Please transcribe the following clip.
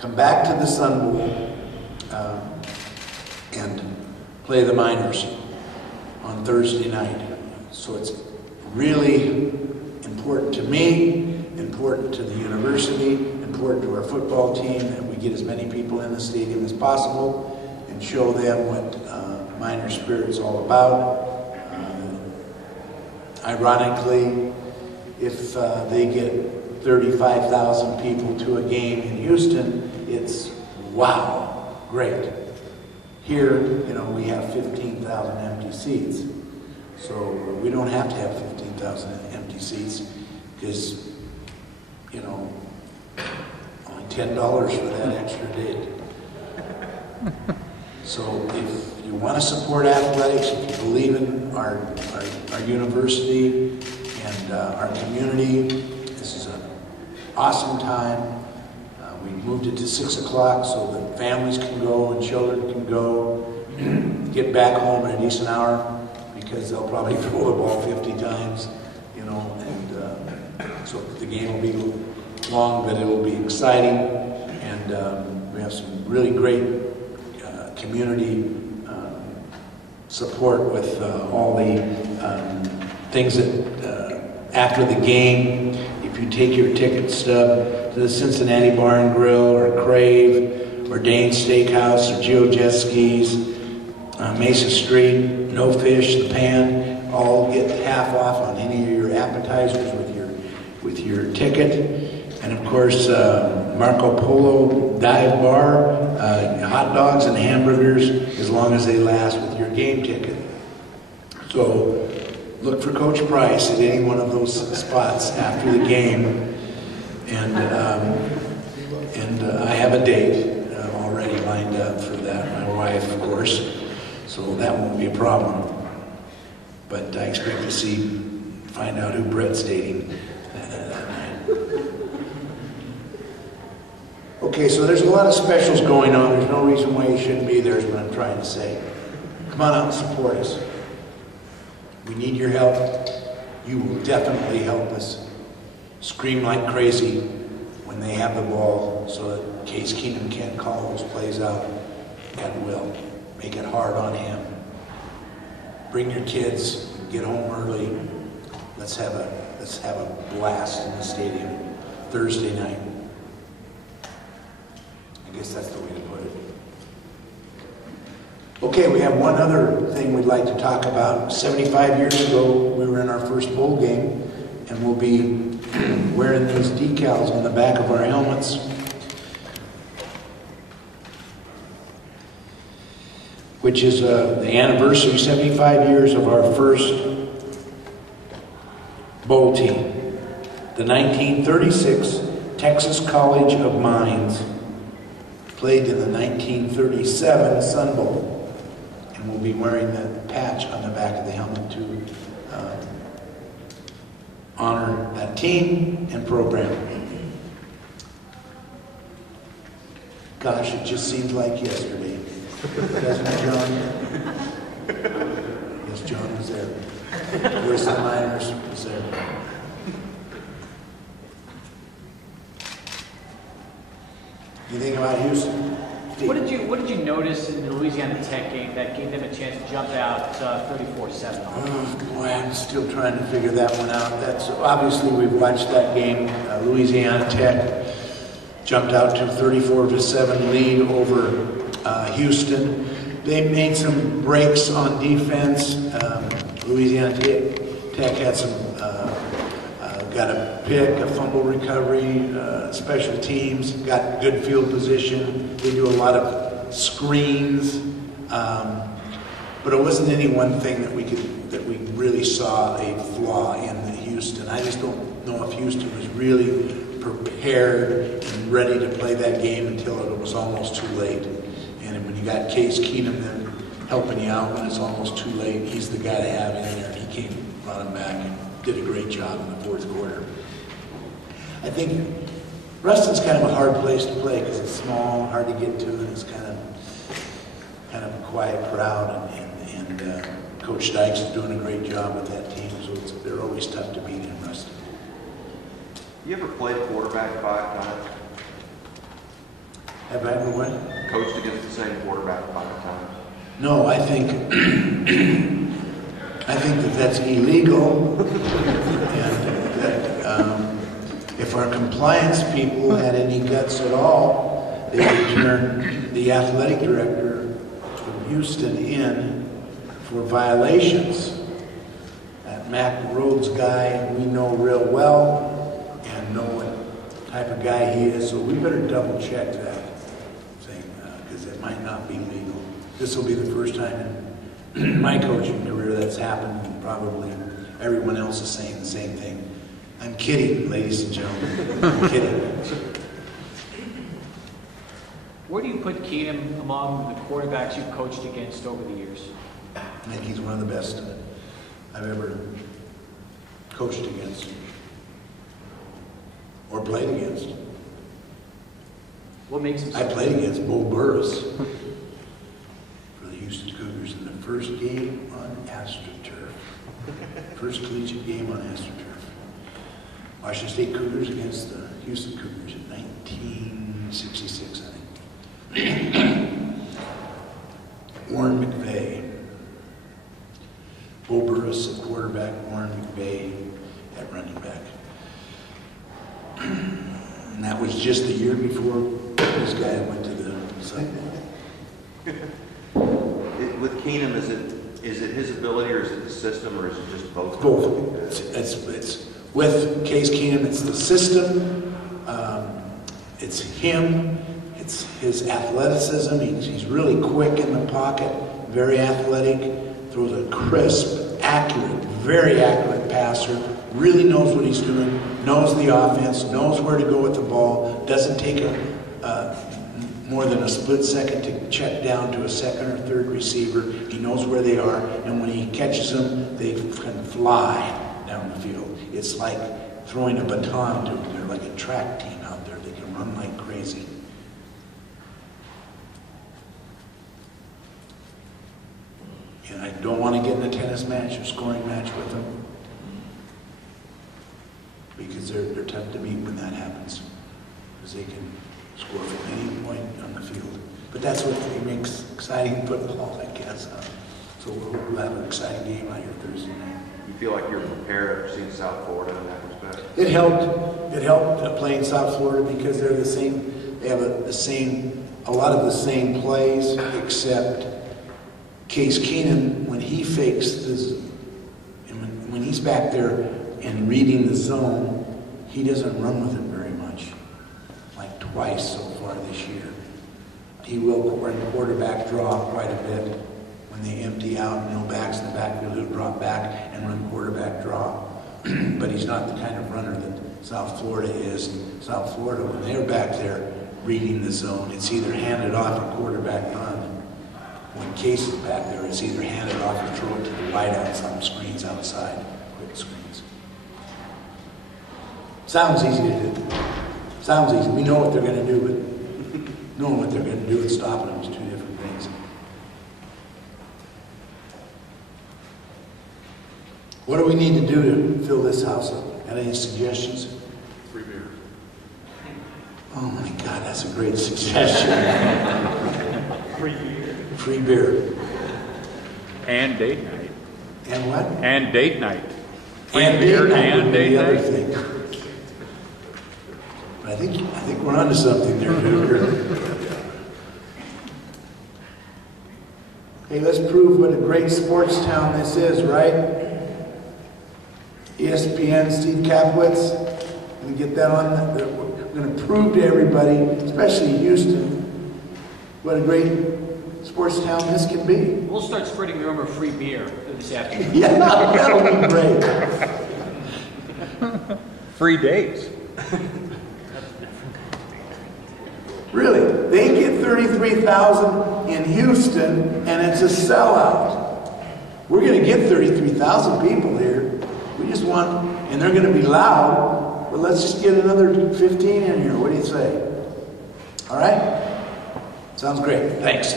Come back to the Sun Bowl and play the Miners on Thursday night. So it's really important to me, important to the university, important to our football team that we get as many people in the stadium as possible and show them what Miner Spirit's all about. Ironically, if they get 35,000 people to a game in Houston, it's wow, great. Here, we have 15,000 empty seats. So we don't have to have 15,000 empty seats because, only $10 for that extra date. So if you want to support athletics, if you believe in our university and our community, this is an awesome time. We moved it to 6 o'clock so that families can go and children can go, get back home at a decent hour because they'll probably throw the ball 50 times, and so the game will be long, but it will be exciting, and we have some really great community support with all the things that after the game, if you take your ticket stub to the Cincinnati Bar and Grill or Crave or Dane's Steakhouse or Geo Jet Skis, Mesa Street, No Fish, The Pan, all get half off on any of your appetizers with your ticket. And of course, Marco Polo Dive Bar, hot dogs and hamburgers as long as they last with your game ticket. So look for Coach Price at any one of those spots after the game. And I have a date already lined up for that, my wife, of course, so that won't be a problem. But I expect to find out who Brett's dating that night. Okay, so there's a lot of specials going on. There's no reason why you shouldn't be there is what I'm trying to say. Come on out and support us. We need your help. You will definitely help us scream like crazy when they have the ball so that Case Keenum can't call those plays out at will. Make it hard on him. Bring your kids, get home early. Let's have a blast in the stadium Thursday night. I guess that's the way to put it. Okay, we have one other thing we'd like to talk about. 75 years ago, we were in our first bowl game, and we'll be wearing these decals on the back of our helmets. Which is the anniversary, 75 years of our first bowl team. The 1936 Texas College of Mines played in the 1937 Sun Bowl. And we'll be wearing that patch on the back of the helmet to honor that team and program. Gosh, it just seems like yesterday. Doesn't it, John? Yes, John was there. Where's the Miners? Was there. Anything about Houston? Steve? What did you notice in the Louisiana Tech game that gave them a chance to jump out 34-7? Oh boy, I'm still trying to figure that one out. That's obviously we've watched that game. Louisiana Tech jumped out to 34-7 lead over Houston. They made some breaks on defense. Louisiana Tech had some, got a pick, a fumble recovery, special teams, got good field position. They do a lot of screens, but it wasn't any one thing that we really saw a flaw in Houston. I just don't know if Houston was really prepared and ready to play that game until it was almost too late. And when you got Case Keenum then helping you out when it's almost too late, he's the guy to have in there. And he came running back and did a great job in the fourth quarter. I think Ruston's kind of a hard place to play because it's small, hard to get to, and it's kind of a quiet crowd. And Coach Dykes is doing a great job with that team, so they're always tough to beat in Ruston. You ever played quarterback 5 times? Have I ever what? Coached against the same quarterback 5 times? No, I think that's illegal, and that if our compliance people had any guts at all, they would turn the athletic director from Houston in for violations. That Mac Rhodes guy we know real well and know what type of guy he is, so we better double check that thing because it might not be legal. This will be the first time in my coaching career that's happened, and probably everyone else is saying the same thing. I'm kidding, ladies and gentlemen. I'm kidding. Where do you put Keenum among the quarterbacks you've coached against over the years? I think he's one of the best I've ever coached against or played against. What makes him so I played against Bo Burris for the Houston Cougars in the first game on AstroTurf. First collegiate game on AstroTurf. Washington State Cougars against the Houston Cougars in 1966, I think. Warren McVeigh. Bo Burris at quarterback, Warren McVeigh at running back. And that was just the year before this guy went to the Sun Bowl. With Keenum, is it his ability, or is it the system, or is it just both? Both. It's with Case Keenum, it's the system, it's him, it's his athleticism. He's really quick in the pocket, very athletic, throws a crisp, accurate, very accurate passer, really knows what he's doing, knows the offense, knows where to go with the ball, doesn't take more than a split second to check down to a second or third receiver. He knows where they are, and when he catches them, they can fly down the field. It's like throwing a baton to them. They're like a track team out there. They can run like crazy. And I don't want to get in a tennis match or scoring match with them, because they're tough to beat when that happens, because they can score from any point on the field. But that's what makes exciting football, I guess. So we'll have an exciting game out here Thursday night. You feel like you're prepared after seeing South Florida in that respect? It helped playing South Florida, because they're the same. They have a lot of the same plays, except Case Keenum, when he fakes this, and when he's back there and reading the zone, he doesn't run with it very much. Like twice so far this year. He will run quarterback draw quite a bit when they empty out, no backs in the backfield, he'll drop back and run quarterback draw. But he's not the kind of runner that South Florida is. South Florida, when they're back there reading the zone, it's either handed off or quarterback run. When Case is back there, it's either handed off or throw it to the wideouts on screens outside, quick screens. Sounds easy to do. Sounds easy. We know what they're going to do, but knowing what they're going to do and stopping them is two different things. What do we need to do to fill this house up? Got any suggestions? Free beer. Oh my God, that's a great suggestion. Free beer. Free beer. And date night. And what? And date night. Free And beer date night and would be date the other night. thing. But I think we're onto something there, dude. Hey, let's prove what a great sports town this is, right? ESPN, Steve Kaplitz. Can we get that on? We're going to prove to everybody, especially Houston, what a great sports town this can be. We'll start spreading the rumor of free beer this afternoon. Yeah, that'll be great. Free dates. Really, they get 33,000 in Houston, and it's a sellout. We're going to get 33,000 people here. We just want, and they're going to be loud, but let's just get another 15 in here. What do you say? All right? Sounds great. Thanks.